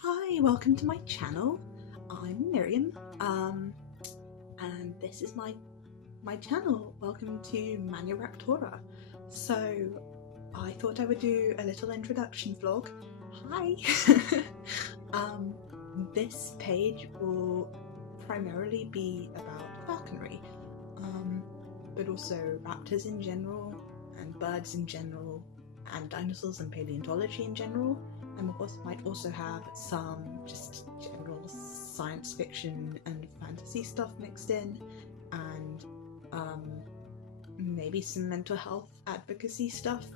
Hi, welcome to my channel. I'm Miriam, and this is my channel. Welcome to Manuraptora. So I thought I would do a little introduction vlog. Hi. This page will primarily be about falconry, but also raptors in general, and birds in general, and dinosaurs and paleontology in general. And might also have some just general science fiction and fantasy stuff mixed in, and maybe some mental health advocacy stuff.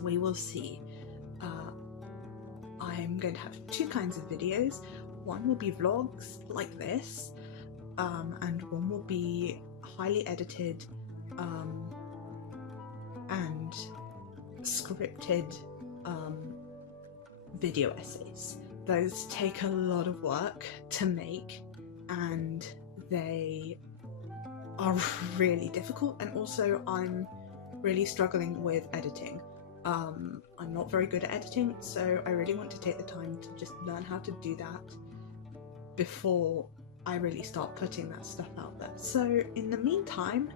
We will see. I'm going to have two kinds of videos. One will be vlogs like this, and one will be highly edited and scripted video essays. Those take a lot of work to make, and they are really difficult, and also I'm really struggling with editing. I'm not very good at editing, so I really want to take the time to just learn how to do that before I really start putting that stuff out there. So in the meantime,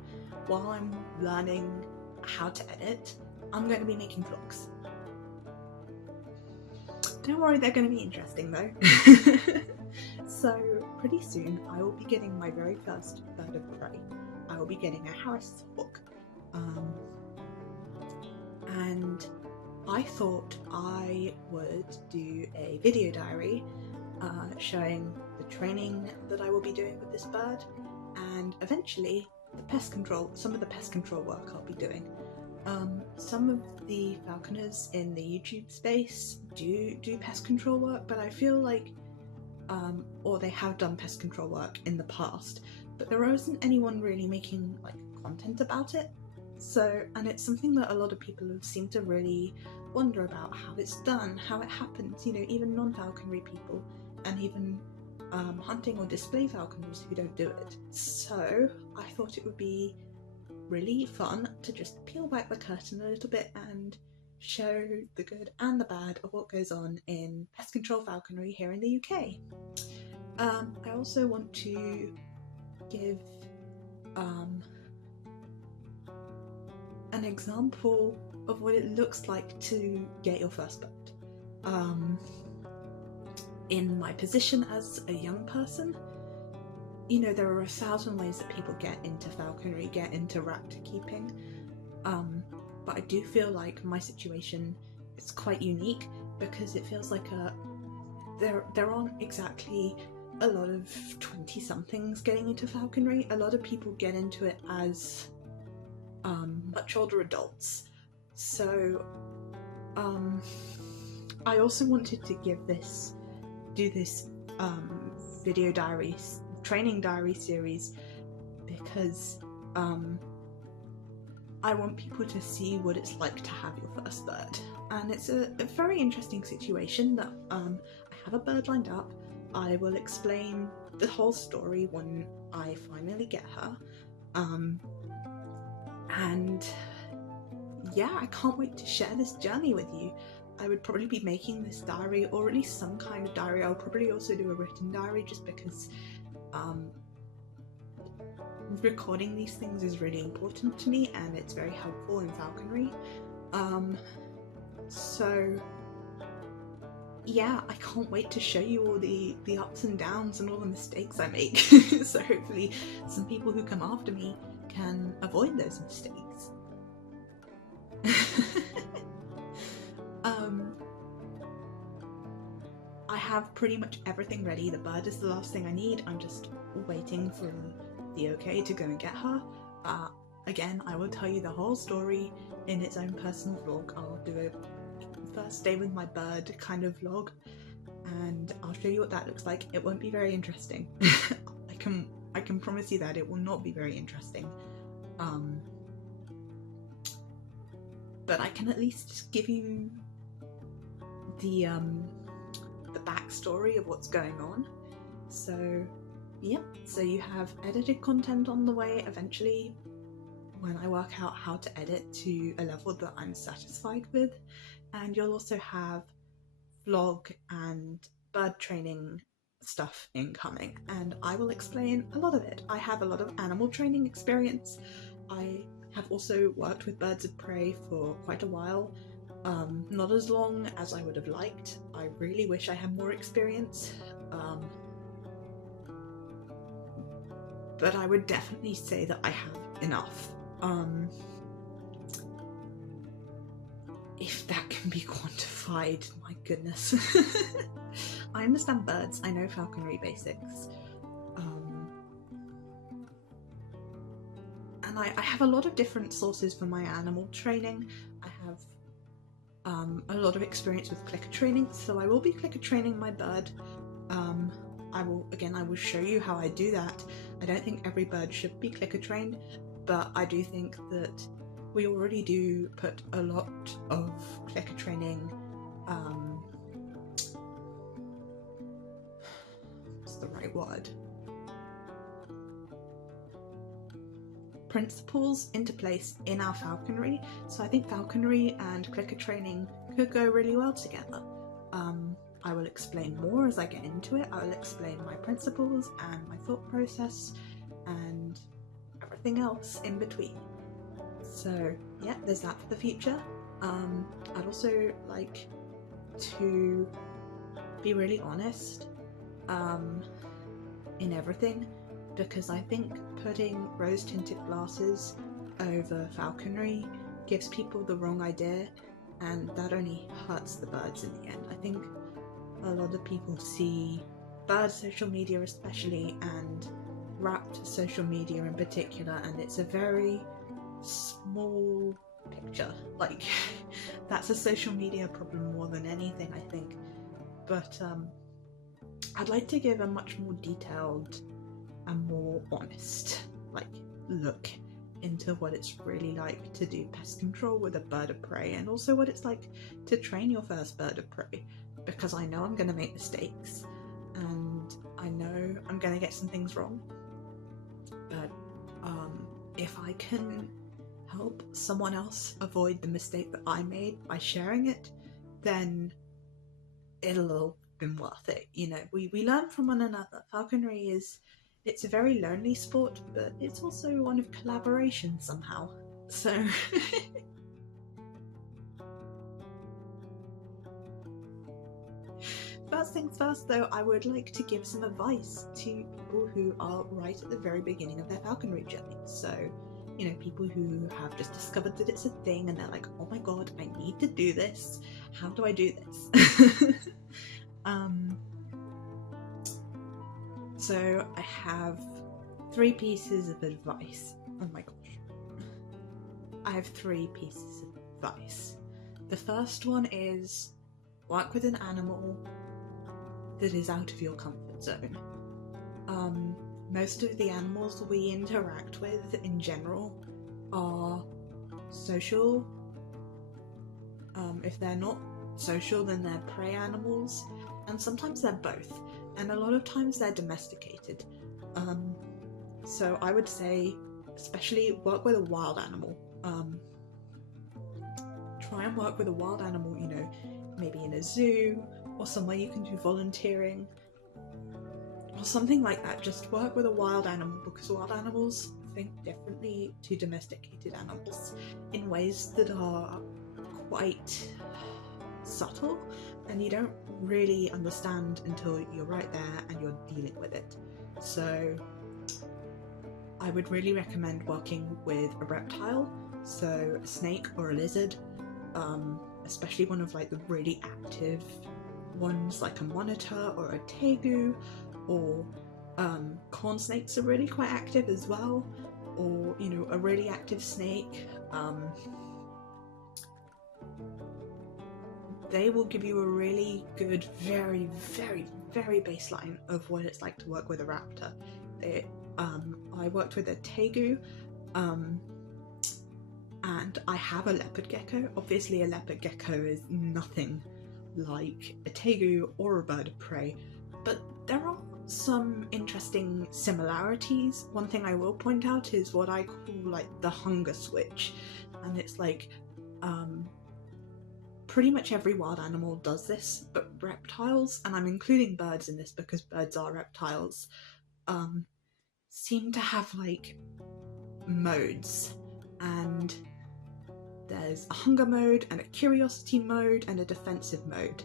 while I'm learning how to edit, I'm going to be making vlogs. Don't worry, they're going to be interesting though. So pretty soon I will be getting my very first bird of prey. I will be getting a Harris hawk. And I thought I would do a video diary showing the training that I will be doing with this bird, and eventually some of the pest control work I'll be doing. Some of the falconers in the YouTube space do pest control work, but I feel like, or they have done pest control work in the past, but there isn't anyone really making like content about it. So, and it's something that a lot of people have seemed to really wonder about, how it's done, how it happens, you know, even non-falconry people, and even hunting or display falconers who don't do it. So I thought it would be really fun to just peel back the curtain a little bit and show the good and the bad of what goes on in pest control falconry here in the UK. I also want to give an example of what it looks like to get your first bird. In my position as a young person, you know, there are 1,000 ways that people get into falconry, get into raptor keeping, but I do feel like my situation is quite unique because it feels like there aren't exactly a lot of 20-somethings getting into falconry. A lot of people get into it as much older adults. So I also wanted to do this video diary, training diary series, because I want people to see what it's like to have your first bird. And it's a very interesting situation that I have a bird lined up. I will explain the whole story when I finally get her. And yeah, I can't wait to share this journey with you. I would probably be making this diary, or at least some kind of diary. I'll probably also do a written diary, just because recording these things is really important to me, and it's very helpful in falconry. So yeah, I can't wait to show you all the ups and downs and all the mistakes I make. So hopefully some people who come after me can avoid those mistakes. I have pretty much everything ready. The bird is the last thing I need. I'm just waiting for the okay to go and get her. Again, I will tell you the whole story in its own personal vlog. I'll do a first day with my bird kind of vlog, and I'll show you what that looks like. It won't be very interesting. I can promise you that it will not be very interesting. But I can at least just give you the backstory of what's going on. So yeah, so you have edited content on the way eventually when I work out how to edit to a level that I'm satisfied with, and you'll also have vlog and bird training stuff incoming, and I will explain a lot of it. I have a lot of animal training experience. I have also worked with birds of prey for quite a while, not as long as I would have liked. I really wish I had more experience, but I would definitely say that I have enough. If that can be quantified, my goodness. I understand birds, I know falconry basics, and I have a lot of different sources for my animal training. I have a lot of experience with clicker training, so I will be clicker training my bird. I will show you how I do that. I don't think every bird should be clicker trained, but I do think that we already do put a lot of clicker training, what's the right word? Principles into place in our falconry. So I think falconry and clicker training could go really well together. I will explain more as I get into it. I will explain my principles and my thought process and everything else in between. So yeah, there's that for the future. I'd also like to be really honest in everything, because I think putting rose-tinted glasses over falconry gives people the wrong idea, and that only hurts the birds in the end. I think a lot of people see bird social media especially, and wrapped social media in particular, and it's a very small picture. Like, that's a social media problem more than anything, I think. But I'd like to give a much more detailed and more honest look into what it's really like to do pest control with a bird of prey, and also what it's like to train your first bird of prey, because I know I'm going to make mistakes and I know I'm going to get some things wrong, but if I can help someone else avoid the mistake that I made by sharing it, then it'll have been worth it. You know, we learn from one another. Falconry it's a very lonely sport, but it's also one of collaboration somehow. So first things first though, I would like to give some advice to people who are right at the very beginning of their falconry journey. So, you know, people who have just discovered that it's a thing and they're like, oh my god, I need to do this. How do I do this? So I have 3 pieces of advice. Oh my gosh. I have 3 pieces of advice. The first one is work with an animal that is out of your comfort zone. Most of the animals we interact with in general are social. If they're not social, then they're prey animals, and sometimes they're both, and a lot of times they're domesticated. So I would say, especially work with a wild animal. Try and work with a wild animal, you know, maybe in a zoo or somewhere you can do volunteering or something like that. Just work with a wild animal, because wild animals think differently to domesticated animals in ways that are quite subtle, and you don't really understand until you're right there and you're dealing with it. So I would really recommend working with a reptile, so a snake or a lizard, especially one of like the really active ones like a monitor or a tegu, or corn snakes are really quite active as well, or, you know, a really active snake. They will give you a really good, very, very, very baseline of what it's like to work with a raptor. I worked with a tegu, and I have a leopard gecko. Obviously a leopard gecko is nothing like a tegu or a bird of prey, but there are some interesting similarities. One thing I will point out is what I call like the hunger switch, and it's like pretty much every wild animal does this, but reptiles, and I'm including birds in this because birds are reptiles, seem to have like modes, and there's a hunger mode and a curiosity mode and a defensive mode.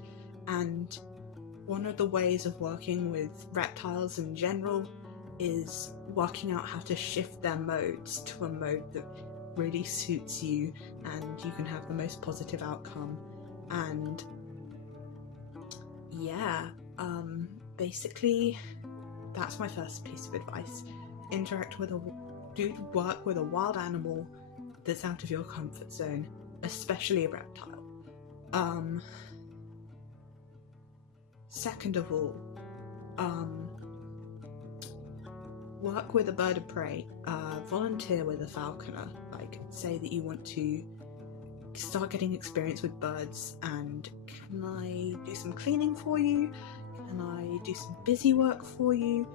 And one of the ways of working with reptiles in general is working out how to shift their modes to a mode that really suits you and you can have the most positive outcome. And yeah, basically that's my first piece of advice. Do work with a wild animal that's out of your comfort zone, especially a reptile. Second of all, work with a bird of prey. Volunteer with a falconer. Like, say that you want to start getting experience with birds, and can I do some cleaning for you? Can I do some busy work for you?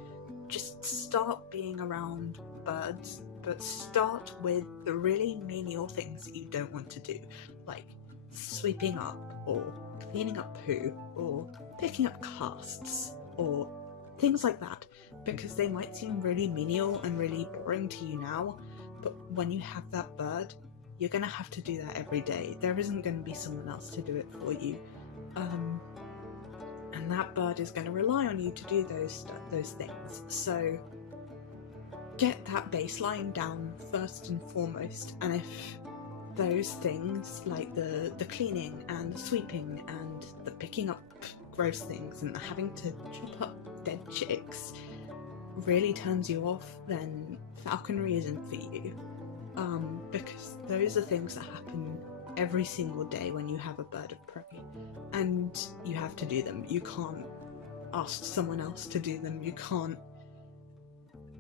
Just start being around birds, but start with the really menial things that you don't want to do, like sweeping up or cleaning up poo or picking up casts or things like that, because they might seem really menial and really boring to you now, but when you have that bird, you're going to have to do that every day. There isn't going to be someone else to do it for you, and that bird is going to rely on you to do those things. So get that baseline down first and foremost, and if those things like the cleaning and the sweeping and the picking up gross things and having to chop up dead chicks really turns you off, then falconry isn't for you, because those are things that happen every single day when you have a bird of prey, and you have to do them. You can't ask someone else to do them. You can't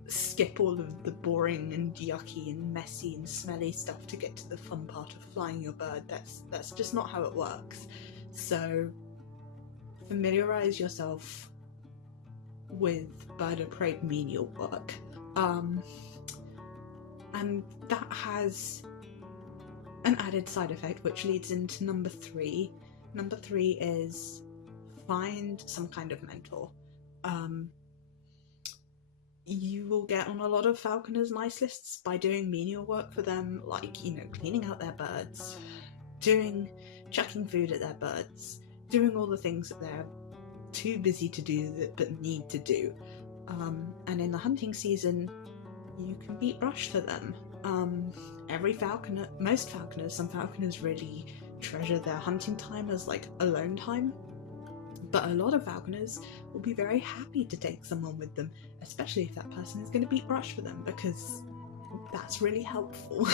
skip all of the boring and yucky and messy and smelly stuff to get to the fun part of flying your bird. That's just not how it works. So familiarize yourself with bird of prey menial work, and that has an added side effect, which leads into number 3. Number 3 is find some kind of mentor. You will get on a lot of falconers' nice lists by doing menial work for them, like, cleaning out their birds, chucking food at their birds, doing all the things that they're too busy to do but need to do. And in the hunting season, you can beat brush for them. Most falconers, some falconers really treasure their hunting time as like alone time, but a lot of falconers will be very happy to take someone with them, especially if that person is going to beat brush for them, because that's really helpful.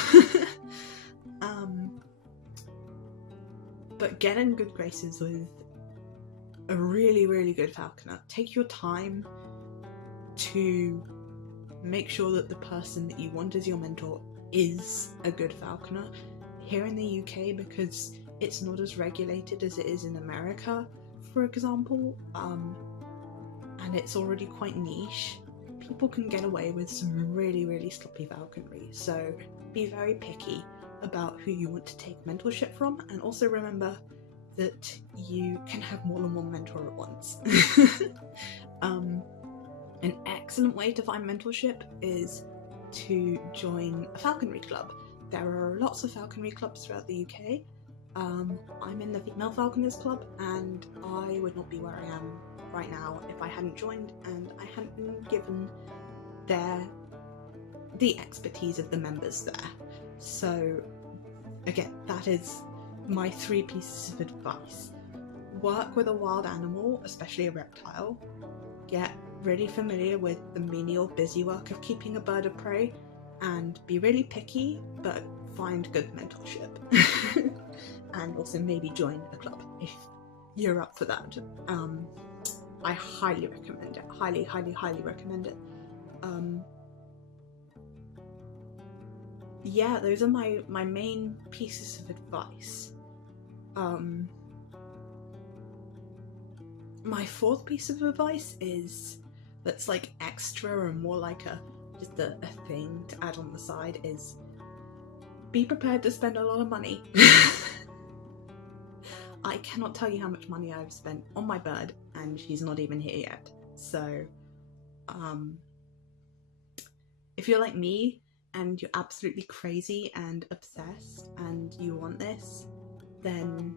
But get in good graces with a really, really good falconer. Take your time to make sure that the person that you want as your mentor is a good falconer. Here in the UK, because it's not as regulated as it is in America, for example, and it's already quite niche, people can get away with some really, really sloppy falconry. So be very picky about who you want to take mentorship from, and also remember that you can have more than one mentor at once. An excellent way to find mentorship is to join a falconry club. There are lots of falconry clubs throughout the UK. I'm in the Female Falconers Club, and I would not be where I am right now if I hadn't joined and I hadn't been given the expertise of the members there. So again, that is my 3 pieces of advice. Work with a wild animal, especially a reptile. Get really familiar with the menial busy work of keeping a bird of prey, and be really picky, but find good mentorship. And also maybe join a club if you're up for that. I highly recommend it. Highly, highly, highly recommend it. Yeah, those are my main pieces of advice. My 4th piece of advice that's like extra and more like just a thing to add on the side is be prepared to spend a lot of money. I cannot tell you how much money I've spent on my bird, and she's not even here yet. So if you're like me and you're absolutely crazy and obsessed and you want this, then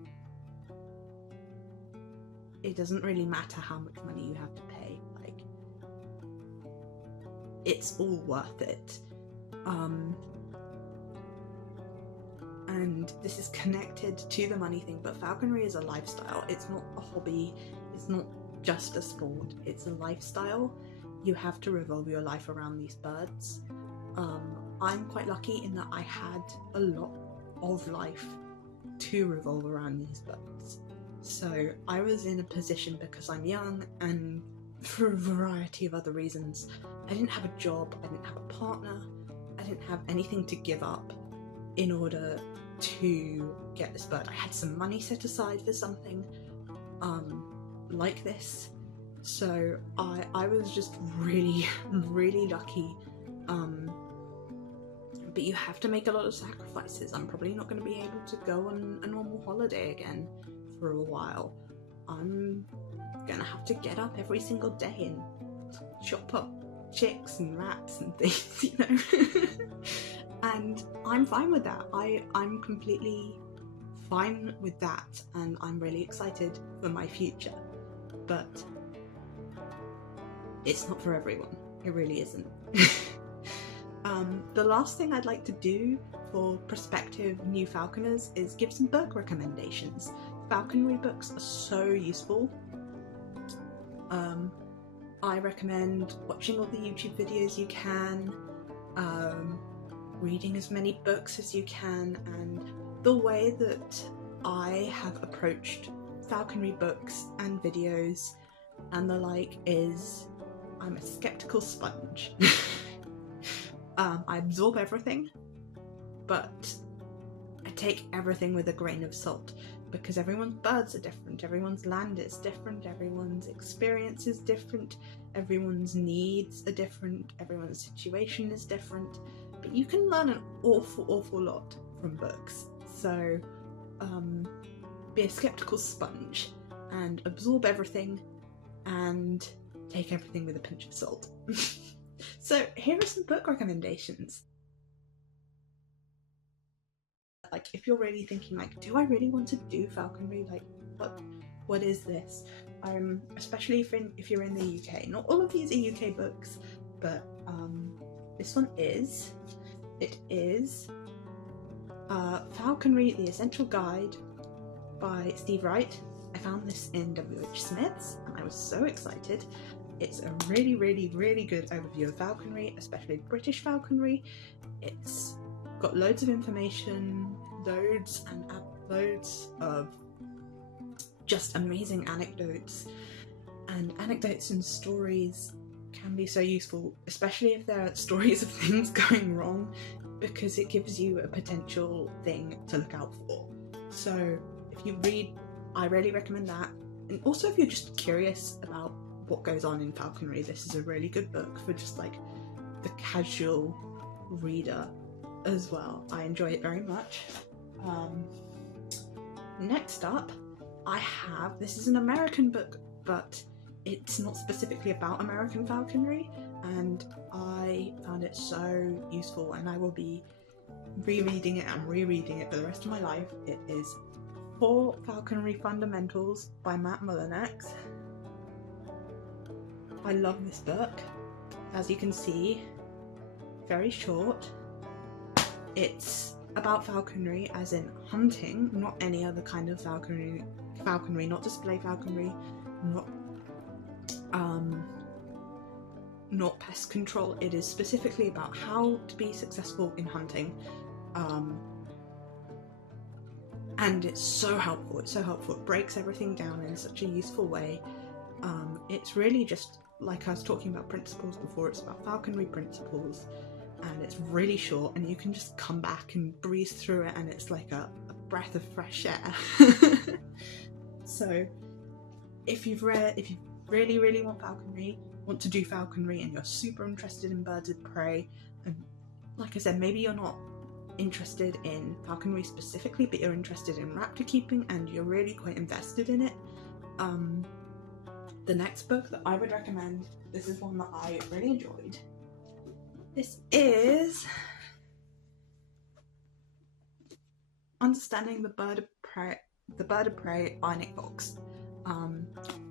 it doesn't really matter how much money you have to pay. Like, it's all worth it. And this is connected to the money thing, but falconry is a lifestyle. It's not a hobby, it's not just a sport, it's a lifestyle. You have to revolve your life around these birds. I'm quite lucky in that I had a lot of life to revolve around these birds. So I was in a position, because I'm young and for a variety of other reasons, I didn't have a job, I didn't have a partner, I didn't have anything to give up in order to get this bird. I had some money set aside for something like this, so I was just really lucky. But you have to make a lot of sacrifices. I'm probably not going to be able to go on a normal holiday again for a while. I'm gonna have to get up every single day and chop up chicks and rats and things, you know. And I'm fine with that. I'm completely fine with that, and I'm really excited for my future. But it's not for everyone. It really isn't. The last thing I'd like to do for prospective new falconers is give some book recommendations. Falconry books are so useful. I recommend watching all the YouTube videos you can, reading as many books as you can, and the way that I have approached falconry books and videos and the like is I'm a skeptical sponge. I absorb everything, but I take everything with a grain of salt, because everyone's birds are different, everyone's land is different, everyone's experience is different, everyone's needs are different, everyone's situation is different, but you can learn an awful lot from books. So be a skeptical sponge and absorb everything and take everything with a pinch of salt. So here are some book recommendations. Like, if you're really thinking, like, do I really want to do falconry? Like, what is this? Especially if you're in the UK. Not all of these are UK books, but this one is. It is Falconry: The Essential Guide by Steve Wright. I found this in W.H. Smith's and I was so excited. It's a really good overview of falconry, especially British falconry. It's got loads of information, loads and loads of just amazing anecdotes, and anecdotes and stories can be so useful, especially if there are stories of things going wrong, because it gives you a potential thing to look out for. So if you read, I really recommend that. And also if you're just curious about what goes on in falconry, this is a really good book for just like the casual reader as well. I enjoy it very much. Next up, I have, this is an American book, but it's not specifically about American falconry, and I found it so useful, and I will be rereading it and rereading it for the rest of my life. It is 4 Falconry Fundamentals by Matt Mullinex. I love this book. As you can see, very short. It's about falconry, as in hunting, not any other kind of falconry, not display falconry, not pest control. It is specifically about how to be successful in hunting, and it's so helpful. It's so helpful. It breaks everything down in such a useful way. It's really just like I was talking about principles before. It's about falconry principles, and it's really short, and you can just come back and breeze through it, and it's like a breath of fresh air. So if you really want to do falconry, and you're super interested in birds of prey, and like I said, maybe you're not interested in falconry specifically, but you're interested in raptor keeping and you're really quite invested in it, the next book that I would recommend, this is one that I really enjoyed. This is Understanding the Bird of Prey by Nick Fox.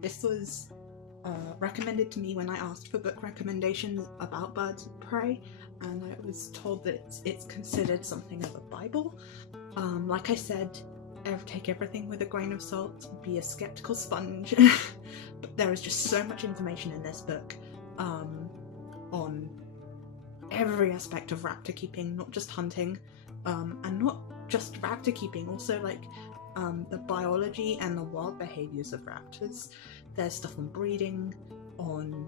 This was recommended to me when I asked for book recommendations about birds of prey, and I was told that it's considered something of a Bible. Like I said, take everything with a grain of salt, be a skeptical sponge, but there is just so much information in this book on every aspect of raptor keeping, not just hunting, and not just raptor keeping, also like the biology and the wild behaviours of raptors. There's stuff on breeding, on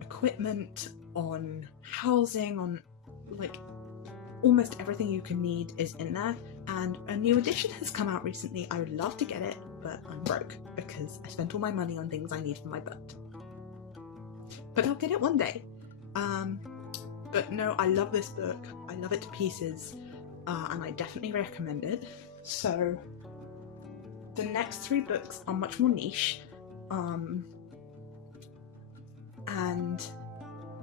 equipment, on housing, on like almost everything you can need is in there. And a new edition has come out recently. I would love to get it, but I'm broke because I spent all my money on things I need for my bird. But I'll get it one day. But no, I love this book. I love it to pieces, and I definitely recommend it. So the next 3 books are much more niche, and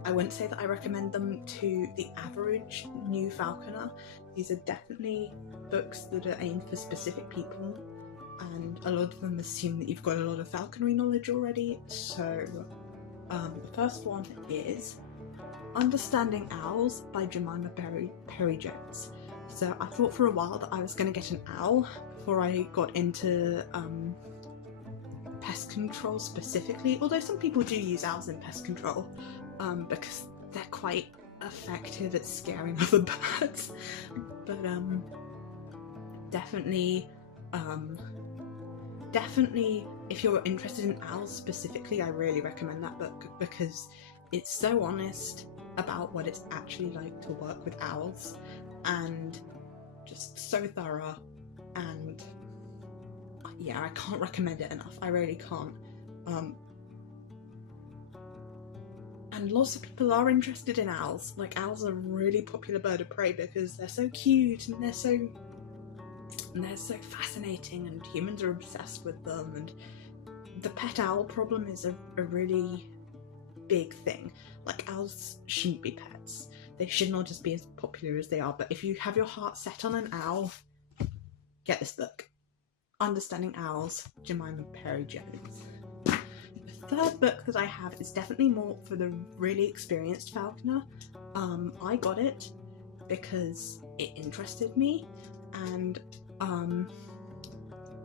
I wouldn't say that I recommend them to the average new falconer. These are definitely books that are aimed for specific people, and a lot of them assume that you've got a lot of falconry knowledge already. So the first one is Understanding Owls by Jemima Perry Jones. So I thought for a while that I was going to get an owl before I got into pest control specifically, although some people do use owls in pest control because they're quite effective at scaring other birds. But definitely if you're interested in owls specifically, I really recommend that book because it's so honest about what it's actually like to work with owls, and just so thorough, and yeah, I can't recommend it enough. I really can't. And lots of people are interested in owls. Like, owls are a really popular bird of prey because they're so cute and they're so fascinating, and humans are obsessed with them. And the pet owl problem is a really big thing. Like, owls shouldn't be pets. They should not just be as popular as they are. But if you have your heart set on an owl, get this book. Understanding Owls, Jemima Perry Jones. The third book that I have is definitely more for the really experienced falconer. I got it because it interested me, and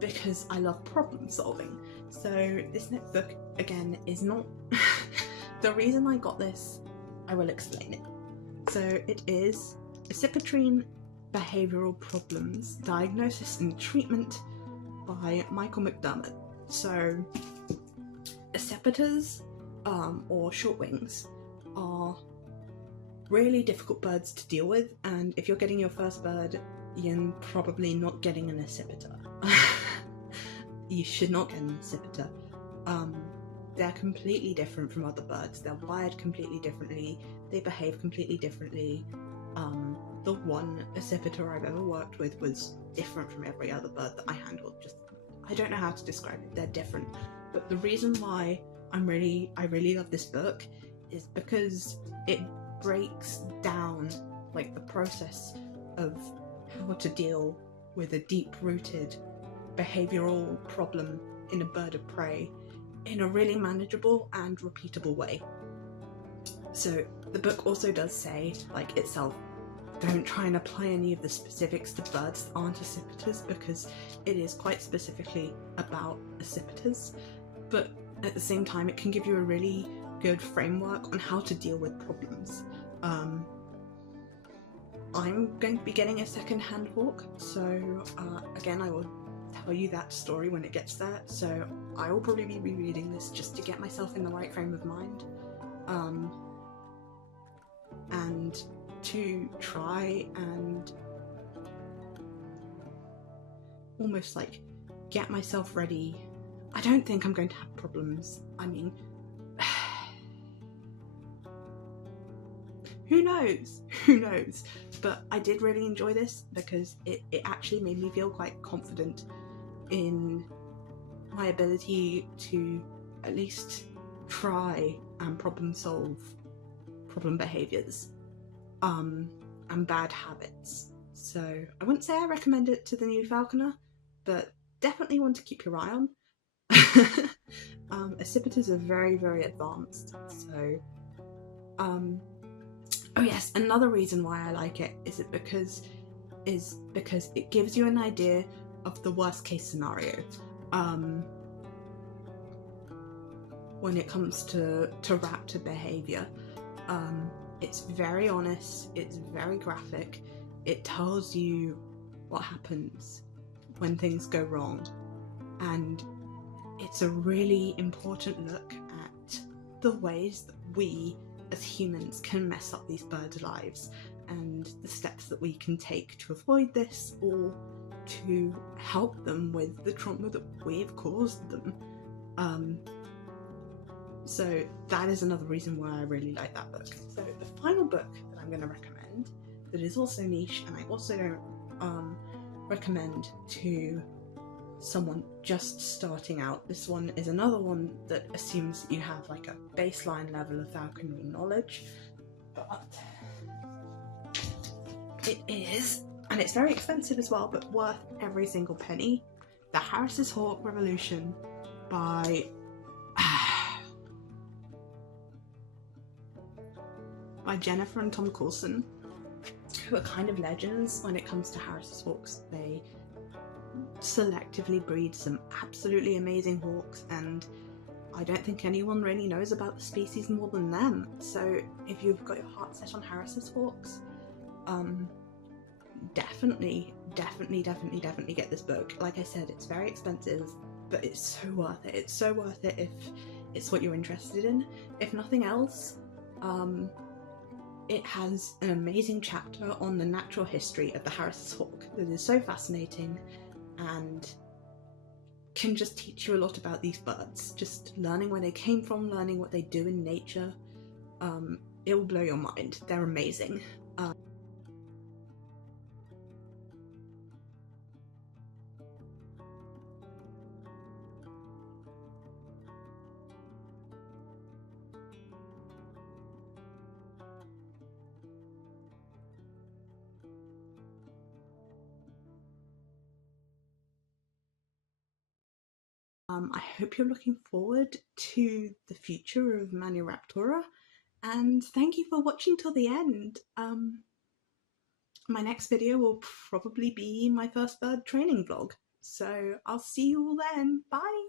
because I love problem solving. So this next book, again, is not... The reason I got this, I will explain it. So it is Accipitrine Behavioural Problems, Diagnosis and Treatment by Michael McDermott. So accipiters, or shortwings, are really difficult birds to deal with, and if you're getting your first bird, you're probably not getting an accipiter. You should not get an accipiter. They're completely different from other birds. They're wired completely differently. They behave completely differently. The one accipiter I've ever worked with was different from every other bird that I handled. I don't know how to describe it. They're different. But the reason why I really love this book is because it breaks down like the process of how to deal with a deep-rooted behavioural problem in a bird of prey in a really manageable and repeatable way. So the book also does say, like itself, don't try and apply any of the specifics to birds that aren't accipiters, because it is quite specifically about accipiters, but at the same time it can give you a really good framework on how to deal with problems. I'm going to be getting a second-hand hawk, so again, I will tell you that story when it gets there. So I will probably be rereading this just to get myself in the right frame of mind, and to try and almost like get myself ready. I don't think I'm going to have problems. I mean, Who knows? Who knows? But I did really enjoy this because it actually made me feel quite confident in my ability to at least try and problem solve problem behaviours and bad habits. So I wouldn't say I recommend it to the new falconer, but definitely one to keep your eye on. Accipiters are very, very advanced, so oh yes, another reason why I like it is because it gives you an idea of the worst case scenario when it comes to raptor behavior. It's very honest, it's very graphic, it tells you what happens when things go wrong, and it's a really important look at the ways that we as humans can mess up these birds' lives and the steps that we can take to avoid this or to help them with the trauma that we've caused them. So that is another reason why I really like that book. So the final book that I'm going to recommend that is also niche, and I also don't recommend to someone just starting out. This one is another one that assumes you have like a baseline level of falconry knowledge, but it is, and it's very expensive as well, but worth every single penny. The Harris's Hawk Revolution by Jennifer and Tom Coulson, who are kind of legends when it comes to Harris's hawks. They selectively breed some absolutely amazing hawks, and I don't think anyone really knows about the species more than them. So if you've got your heart set on Harris's hawks, definitely get this book. Like I said, it's very expensive, but it's so worth it. It's so worth it if it's what you're interested in. If nothing else, it has an amazing chapter on the natural history of the Harris's hawk that is so fascinating and can just teach you a lot about these birds. Just learning where they came from, learning what they do in nature, it will blow your mind. They're amazing. I hope you're looking forward to the future of Maniraptora, and thank you for watching till the end. My next video will probably be my first bird training vlog, so I'll see you all then. Bye!